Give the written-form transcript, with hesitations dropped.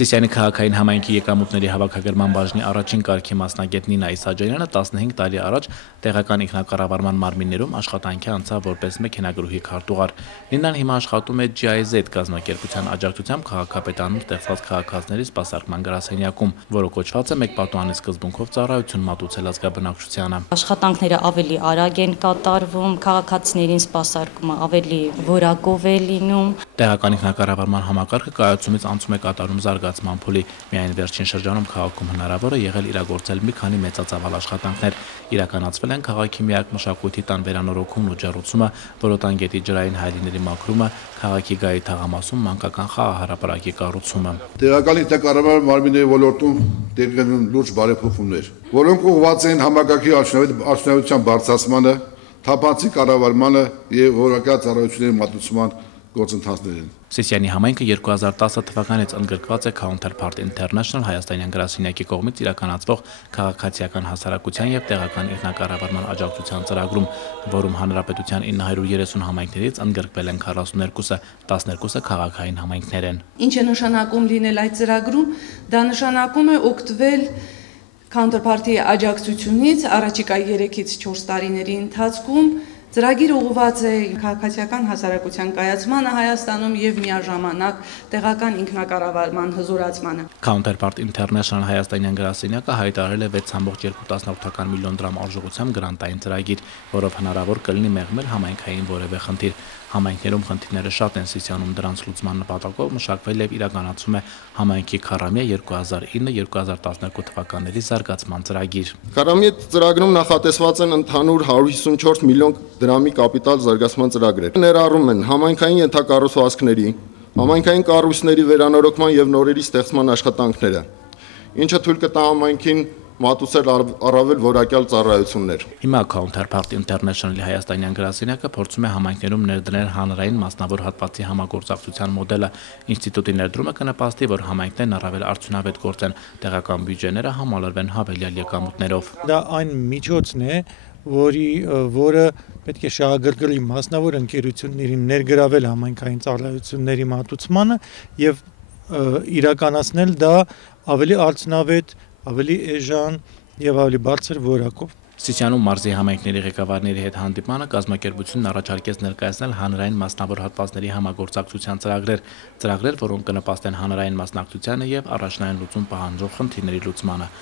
Սիսիանի քաղաքային համայնքի եկամուտների հավաքագրման բաժնի առաջին կարգի մասնագետ Նինա Իսաջանյանը 15 տարի առաջ տեղական ինքնակառավարման մարմիններում աշխատանքի անցավ որպես մեքենագրուհի քարտուղար։ Նինան հիմա աշխատում է GIZ կազմակերպության աջակցությամբ քաղաքապետարանում ստեղծված քաղաքացիների սպասարկման գրասենյակում, որը կոչված է մեկ պատուհանի սկզբունքով ծառայություն մատուցել ազգաբնակչությանը։ Աշխատանքները ավելի արագ են կատարվում, քաղաքացիներին սպասարկումը ավելի որակով է լինում։ Տեղական ինքնակառավարման համակարգը կայացումից անցում է կատարում զարգացման փուլի։ Միայն վերջին շրջանում քաղաքում հնարավոր է եղել իրագործել մի քանի մեծածավալ աշխատանքներ։ Իրականացվել են քաղաքի միակ մշակույթի տան վերանորոգումն ու ջեռուցումը, Որոտան գետի ջրային հայելիների մաքրումը, քաղաքի գայի թաղամասում մանկական խաղահրապարակի կառուցումը։ Տեղական ինքնակառավարման մարմինների ոլորտում տեղի են լուրջ բարեփոխումներ, որոնք ուղղված են համակարգի արդյունավետության բարձրացմանը, թափանցիկ կառավարմանը եւ որակյալ ծառայությունների մատուցման գործընթացներին։ Սիսիանի համայնքը 2010 թվականից ընդգրկված է Counterpart International հայաստանյան գրասենյակի կողմից իրականացվող քաղաքացիական հասարակության եւ տեղական ինքնակառավարման աջակցության ծրագրում, որում հանրապետության 930 համայնքներից ընդգրկվել են 42-ը, 12-ը քաղաքային համայնքներ են։ Ինչ է նշանակում լինել այդ ծրագրում, դա նշանակում է օգտվել Counterpart-ի աջակցությունից առաջիկա 3-ից 4 տարիների ընթացքում Ծրագիրը ուղղված է քաղաքացիական հասարակության կայացմանը Հայաստանում եւ միաժամանակ տեղական ինքնակառավարման հզորացմանը։ Counterpart International հայաստանյան գրասենյակը հայտարարել է 6.2 միլիոն դրամ արժողությամբ գրանտային ծրագիր, որով հնարավոր կլինի մեղմել համայնքային որևէ խնդիր։ Համայնքներում խնդիրները շատ են, Սիսիանում դրանց լուծման նպատակով մշակվել եւ իրականացում է համայնքի Քարամիա 2009-2012 թվականների զարգացման ծրագիր։ Քարամիա ծրագրում նախատեսված են ընդհանուր 154 միլիոն դրամի կապիտալ զարգացման ծրագրեր։ Ներառում են համայնքային ենթակառուցվածքների, համայնքային կառույցների վերանորոգման եւ նորերի ստեղծման աշխատանքները, ինչը թույլ կտա համայնքին մատուցել առավել որակյալ ծառայություններ։ Հիմա Counterpart International-ի հայաստանյան գրասենյակը փորձում է համայնքներում ներդնել հանրային մասնավոր հատվածի համագործակցության մոդելը։ Ինստիտուտի ներդրումը կնպաստի, որ համայնքներն առավել արդյունավետ գործեն, տեղական բյուջեները համալրվեն հավելյալ եկամուտներով։ Դա այն միջոցն է, որը պետք է շահագրգռի մասնավոր ընկերություններին ներգրավել համայնքային ծառայությունների մատուցմանը եւ իրականացնել դա ավելի արդյունավետ, ավելի էժան եւ ավելի բարձր որակով։ Սիսիանում մարզի համայնքների ղեկավարների հետ հանդիպմանը կազմակերպությունն առաջարկեց ներկայացնել հանրային մասնավոր հատվածների համագործակցության ծրագրեր, որոնք կնպաստեն հանրային մասնակցությանը եւ առաջնային լուծում պահանջող խնդիրների լուծմանը։